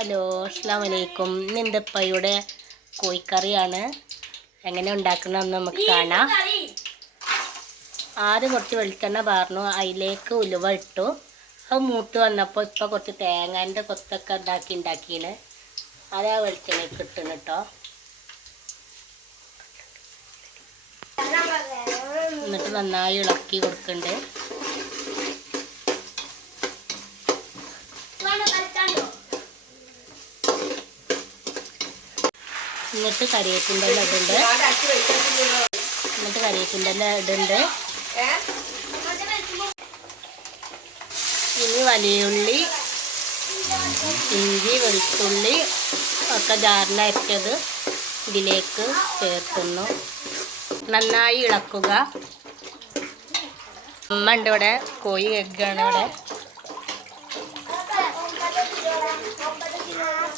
Hello അസ്സാം വലൈക്കും ഉപ്പയുടെ കോഴിക്കറിയാണ്. എങ്ങനെ ഉണ്ടാക്കുന്നതെന്ന് നമുക്ക് കാണാം. ആദ്യം കുറച്ച് വെളിച്ചെണ്ണ പാർന്നു. അതിലേക്ക് ഉലുവ ഇട്ടു. അത് മൂത്ത് വന്നപ്പോൾ ഇപ്പോൾ കുറച്ച് തേങ്ങാന്റെ കൊത്തൊക്കെ ഉണ്ടാക്കി ഉണ്ടാക്കിയാണ് അത് ആ വെളിച്ചെണ്ണയ്ക്ക് ഇട്ടണം കേട്ടോ എന്നിട്ട് നന്നായി ഇളക്കി കൊടുക്കുന്നുണ്ട് എന്നിട്ട് കരിവേപ്പിന്റെ ഇടുണ്ട്. എന്നിട്ട് കരിവേപ്പിന്റെ ഇടുണ്ട്. ഇനി വലിയുള്ളി ഇഞ്ചി വെളുത്തുള്ളി ഒക്കെ ജാറിലരച്ചത് ഇതിലേക്ക് ചേർക്കുന്നു. നന്നായി ഇളക്കുക. അമ്മ ഉണ്ട് ഇവിടെ കോഴി എഗ്ഗാണ് ഇവിടെ.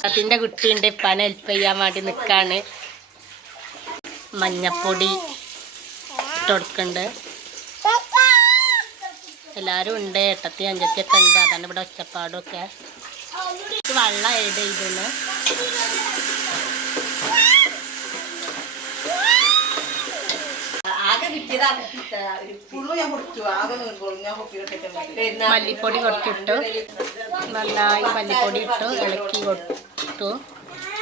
അതിന്റെ കുട്ടിയുണ്ട് പന ഹെൽപ്പ് ചെയ്യാൻ വേണ്ടി നിൽക്കാണ് മഞ്ഞപ്പൊടി ഇട്ട് കൊടുക്കുന്നുണ്ട് എല്ലാവരും ഉണ്ട് ഏട്ടത്തി അഞ്ചത്തിയൊക്കെ ഉണ്ട്. അതാണ് ഇവിടെ ഒച്ചപ്പാടൊക്കെ. വെള്ളം ഏഡ് ചെയ്തെന്ന് മല്ലിപ്പൊടി കുറച്ചിട്ടു നന്നായി മല്ലിപ്പൊടി ഇട്ടു ഇളക്കി കൊട്ടു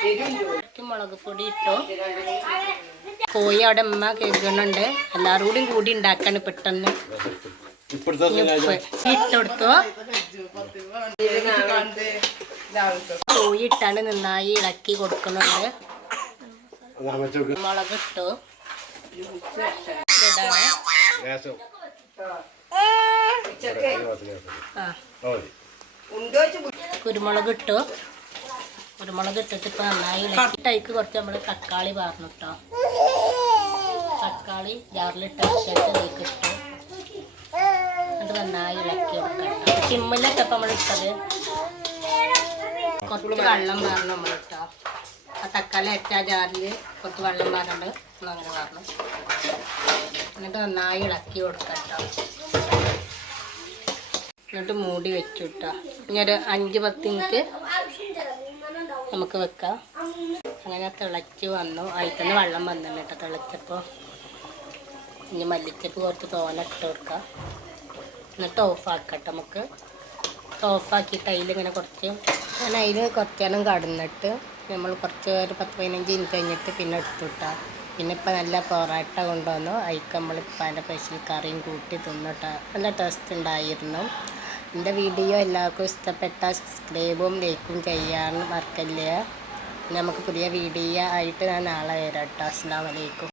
കുറച്ച് മുളക് പൊടി ഇട്ടു. കോഴി അവിടെ അമ്മ കേൾക്കുന്നുണ്ട് എല്ലാവരും കൂടി കൂടി ഉണ്ടാക്കാണ് പെട്ടെന്ന്. ഇട്ടുകൊടുത്തു കോഴി ഇട്ടാണ് നന്നായി ഇളക്കി കൊടുക്കുന്നുണ്ട്. മുളക് ഇട്ടു. ഇതാണ്. ആ. കുരുമുളക് ഇട്ടു. കുരുമുളക് ഇട്ടിട്ട് ഇപ്പൊ നന്നായി ഇളക്കിട്ടേക്ക് കുറച്ച് നമ്മൾ തക്കാളി പാർന്നു തക്കാളി ജാറിലിട്ട് ഇതിലേക്ക് ഇട്ടു. എന്നിട്ട് നന്നായി ഇളക്കി വെക്കാം ചിമ്മിലൊക്കെ ഇപ്പം നമ്മൾ ഇട്ടത്. കുറച്ച് വെള്ളം പാർന്നു നമ്മൾ ഇട്ടോ ആ തക്കാളി അറ്റ ജാറിൽ കുറച്ച് വെള്ളം പാറുണ്ട് അങ്ങനെ പാർന്നു എന്നിട്ട് നന്നായി ഇളക്കി കൊടുക്കാം കേട്ടോ എന്നിട്ട് മൂടി വെച്ചു കേട്ടോ ഇനി ഒരു അഞ്ച് പത്ത് മിനിറ്റ് നമുക്ക് വെക്കാം. അങ്ങനെ തിളച്ച് വന്നു. അതിൽ വെള്ളം വന്നിട്ടുണ്ട് കേട്ടോ തിളച്ചപ്പോൾ ഇനി മല്ലിച്ചപ്പ് കുറച്ച് തോന ഇട്ട് കൊടുക്കാം. എന്നിട്ട് ഓഫാക്കട്ടെ നമുക്ക്. ഓഫാക്കിയിട്ട് അതിലിങ്ങനെ കുറച്ച് ഞാൻ അതിൽ കുറച്ച് നേരം കടന്നിട്ട് നമ്മൾ കുറച്ച് ഒരു പത്ത് പതിനഞ്ച് മിനിറ്റ് കഴിഞ്ഞിട്ട് പിന്നെ എടുത്തു വിട്ടാൽ പിന്നെ ഇപ്പം നല്ല പൊറോട്ട കൊണ്ടുവന്നു. അതിക്ക് നമ്മൾ അതിന്റെ സ്പെഷ്യൽ കറിയും കൂട്ടി തിന്നിട്ട്. നല്ല ടേസ്റ്റ് ഉണ്ടായിരുന്നു. എന്റെ വീഡിയോ എല്ലാവർക്കും ഇഷ്ടപ്പെട്ട സബ്സ്ക്രൈബും ലൈക്കും ചെയ്യാൻ മറക്കല്ലേ? നമുക്ക് പുതിയ വീഡിയോ ആയിട്ട് ഞാൻ നാളെ വരാം കേട്ടോ. അസ്സാം വലൈക്കും